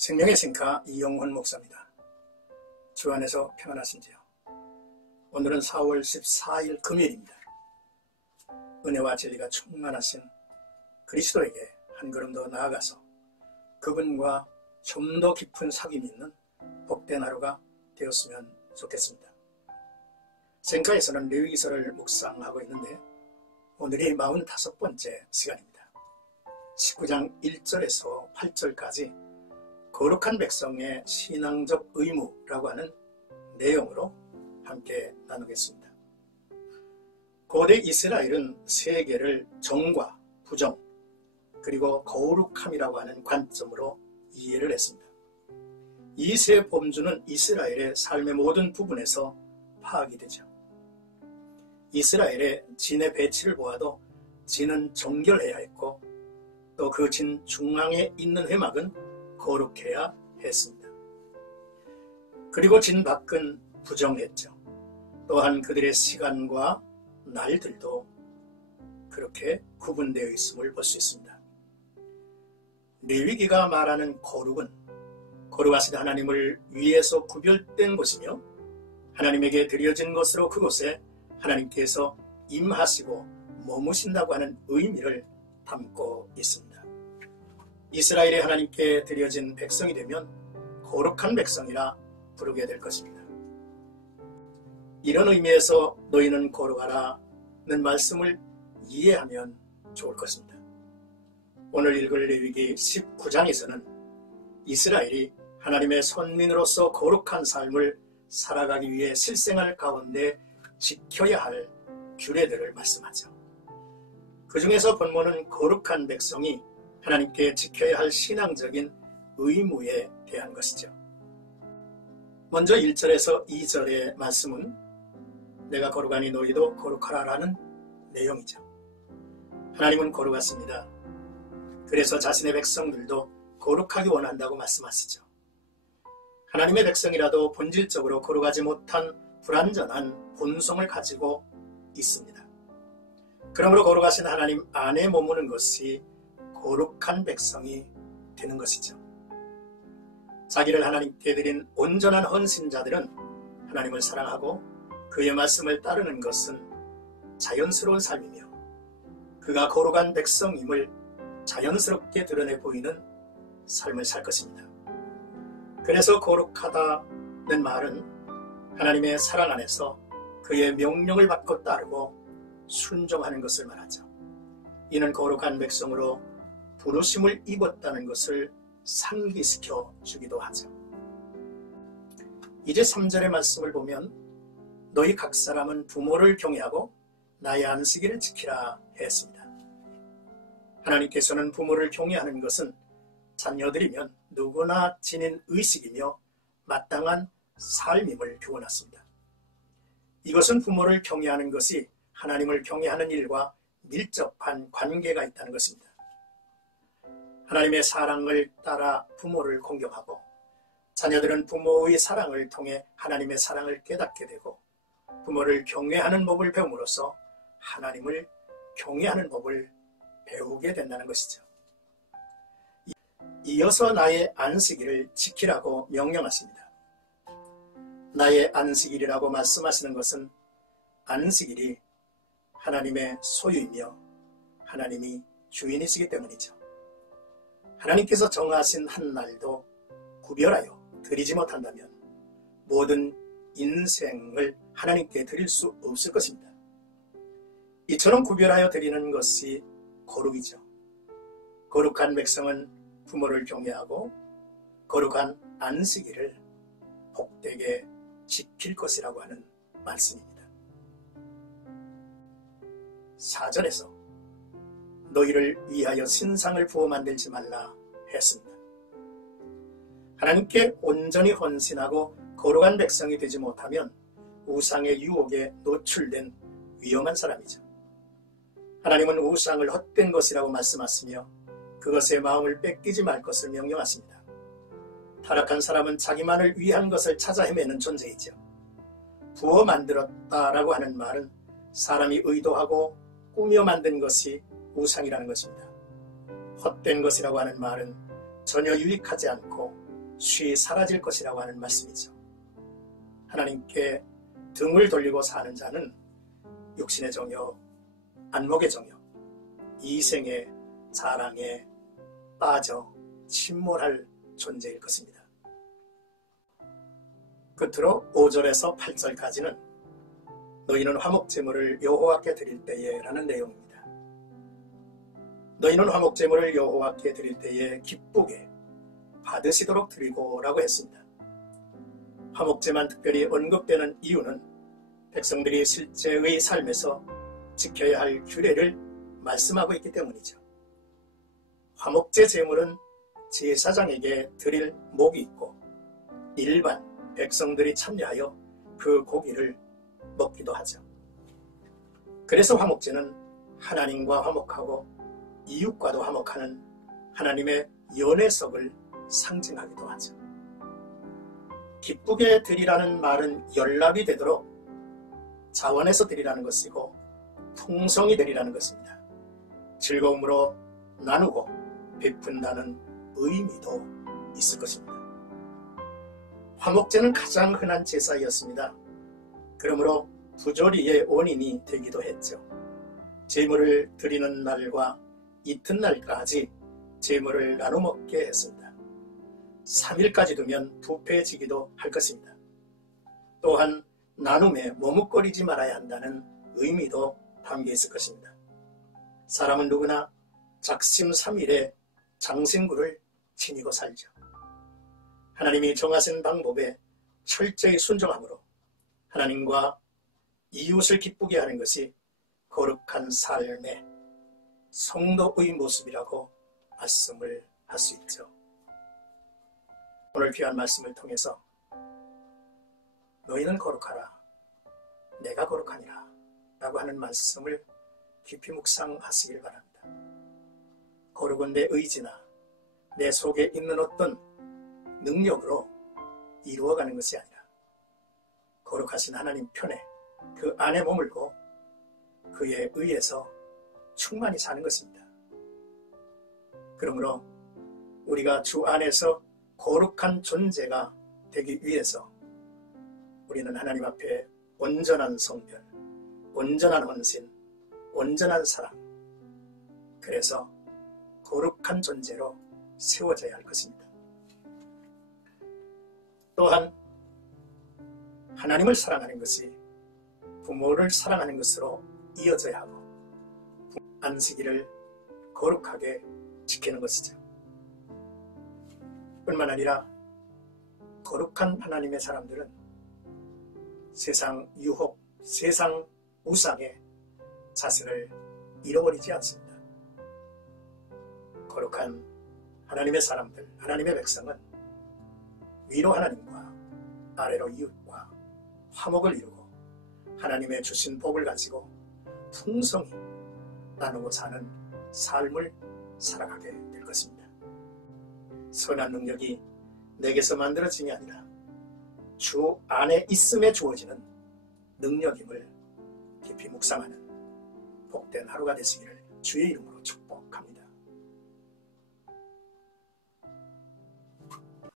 생명의 생가 이영훈 목사입니다. 주 안에서 평안하신지요? 오늘은 4월 14일 금요일입니다. 은혜와 진리가 충만하신 그리스도에게 한 걸음 더 나아가서 그분과 좀 더 깊은 사귐이 있는 복된 하루가 되었으면 좋겠습니다. 생가에서는 레위기서를 묵상하고 있는데 오늘이 45번째 시간입니다. 19장 1절에서 8절까지 거룩한 백성의 신앙적 의무라고 하는 내용으로 함께 나누겠습니다. 고대 이스라엘은 세계를 정과 부정 그리고 거룩함이라고 하는 관점으로 이해를 했습니다. 이 세 범주는 이스라엘의 삶의 모든 부분에서 파악이 되죠. 이스라엘의 진의 배치를 보아도 진은 정결해야 했고 또 그 진 중앙에 있는 회막은 거룩해야 했습니다. 그리고 진 밖은 부정했죠. 또한 그들의 시간과 날들도 그렇게 구분되어 있음을 볼 수 있습니다. 레위기가 말하는 거룩은 거룩하신 하나님을 위해서 구별된 곳이며 하나님에게 드려진 것으로 그곳에 하나님께서 임하시고 머무신다고 하는 의미를 담고 있습니다. 이스라엘이 하나님께 드려진 백성이 되면 거룩한 백성이라 부르게 될 것입니다. 이런 의미에서 너희는 거룩하라는 말씀을 이해하면 좋을 것입니다. 오늘 읽을 레위기 19장에서는 이스라엘이 하나님의 선민으로서 거룩한 삶을 살아가기 위해 실생활 가운데 지켜야 할 규례들을 말씀하죠. 그 중에서 본문은 거룩한 백성이 하나님께 지켜야 할 신앙적인 의무에 대한 것이죠. 먼저 1절에서 2절의 말씀은 내가 거룩하니 너희도 거룩하라라는 내용이죠. 하나님은 거룩하십니다. 그래서 자신의 백성들도 거룩하기 원한다고 말씀하시죠. 하나님의 백성이라도 본질적으로 거룩하지 못한 불완전한 본성을 가지고 있습니다. 그러므로 거룩하신 하나님 안에 머무는 것이 거룩한 백성이 되는 것이죠. 자기를 하나님께 드린 온전한 헌신자들은 하나님을 사랑하고 그의 말씀을 따르는 것은 자연스러운 삶이며 그가 거룩한 백성임을 자연스럽게 드러내 보이는 삶을 살 것입니다. 그래서 거룩하다는 말은 하나님의 사랑 안에서 그의 명령을 받고 따르고 순종하는 것을 말하죠. 이는 거룩한 백성으로 부르심을 입었다는 것을 상기시켜 주기도 하죠. 이제 3절의 말씀을 보면 너희 각 사람은 부모를 경외하고 나의 안식일을 지키라 했습니다. 하나님께서는 부모를 경외하는 것은 자녀들이면 누구나 지닌 의식이며 마땅한 삶임을 교훈했습니다. 이것은 부모를 경외하는 것이 하나님을 경외하는 일과 밀접한 관계가 있다는 것입니다. 하나님의 사랑을 따라 부모를 공경하고 자녀들은 부모의 사랑을 통해 하나님의 사랑을 깨닫게 되고 부모를 경외하는 법을 배움으로써 하나님을 경외하는 법을 배우게 된다는 것이죠. 이어서 나의 안식일을 지키라고 명령하십니다. 나의 안식일이라고 말씀하시는 것은 안식일이 하나님의 소유이며 하나님이 주인이시기 때문이죠. 하나님께서 정하신 한 날도 구별하여 드리지 못한다면 모든 인생을 하나님께 드릴 수 없을 것입니다. 이처럼 구별하여 드리는 것이 거룩이죠. 거룩한 백성은 부모를 경외하고 거룩한 안식일을 복되게 지킬 것이라고 하는 말씀입니다. 4절에서 너희를 위하여 신상을 부어 만들지 말라 했습니다. 하나님께 온전히 헌신하고 거룩한 백성이 되지 못하면 우상의 유혹에 노출된 위험한 사람이죠. 하나님은 우상을 헛된 것이라고 말씀하시며 그것의 마음을 뺏기지 말 것을 명령하십니다. 타락한 사람은 자기만을 위한 것을 찾아 헤매는 존재이죠. 부어 만들었다라고 하는 말은 사람이 의도하고 꾸며 만든 것이 우상이라는 것입니다. 헛된 것이라고 하는 말은 전혀 유익하지 않고 쉬 사라질 것이라고 하는 말씀이죠. 하나님께 등을 돌리고 사는 자는 육신의 정욕, 안목의 정욕, 이생의 자랑에 빠져 침몰할 존재일 것입니다. 끝으로 5절에서 8절까지는 너희는 화목제물을 여호와께 드릴 때에 라는 내용입니다. 너희는 화목제물을 여호와께 드릴 때에 기쁘게 받으시도록 드리고 라고 했습니다. 화목제만 특별히 언급되는 이유는 백성들이 실제의 삶에서 지켜야 할 규례를 말씀하고 있기 때문이죠. 화목제 제물은 제사장에게 드릴 목이 있고 일반 백성들이 참여하여 그 고기를 먹기도 하죠. 그래서 화목제는 하나님과 화목하고 이웃과도 화목하는 하나님의 연회석을 상징하기도 하죠. 기쁘게 드리라는 말은 연락이 되도록 자원해서 드리라는 것이고 풍성히 드리라는 것입니다. 즐거움으로 나누고 베푼다는 의미도 있을 것입니다. 화목제는 가장 흔한 제사였습니다. 그러므로 부조리의 원인이 되기도 했죠. 제물을 드리는 날과 이튿날까지 제물을 나눠 먹게 했습니다. 3일까지 두면 부패지기도 할 것입니다. 또한 나눔에 머뭇거리지 말아야 한다는 의미도 담겨 있을 것입니다. 사람은 누구나 작심 3일에 장신구를 지니고 살죠. 하나님이 정하신 방법에 철저히 순종함으로 하나님과 이웃을 기쁘게 하는 것이 거룩한 삶의 성도의 모습이라고 말씀을 할 수 있죠. 오늘 귀한 말씀을 통해서 너희는 거룩하라 내가 거룩하니라 라고 하는 말씀을 깊이 묵상하시길 바랍니다. 거룩은 내 의지나 내 속에 있는 어떤 능력으로 이루어가는 것이 아니라 거룩하신 하나님 편에 그 안에 머물고 그에 의해서 충만히 사는 것입니다. 그러므로 우리가 주 안에서 거룩한 존재가 되기 위해서 우리는 하나님 앞에 온전한 성별, 온전한 헌신, 온전한 사랑, 그래서 거룩한 존재로 세워져야 할 것입니다. 또한 하나님을 사랑하는 것이 부모를 사랑하는 것으로 이어져야 하고 안식일을 거룩하게 지키는 것이죠. 뿐만 아니라 거룩한 하나님의 사람들은 세상 유혹, 세상 우상에 자신을 잃어버리지 않습니다. 거룩한 하나님의 사람들, 하나님의 백성은 위로 하나님과 아래로 이웃과 화목을 이루고 하나님의 주신 복을 가지고 풍성히 나누고 사는 삶을 살아가게 될 것입니다. 선한 능력이 내게서 만들어짐이 아니라 주 안에 있음에 주어지는 능력임을 깊이 묵상하는 복된 하루가 되시기를 주의 이름으로 축복합니다.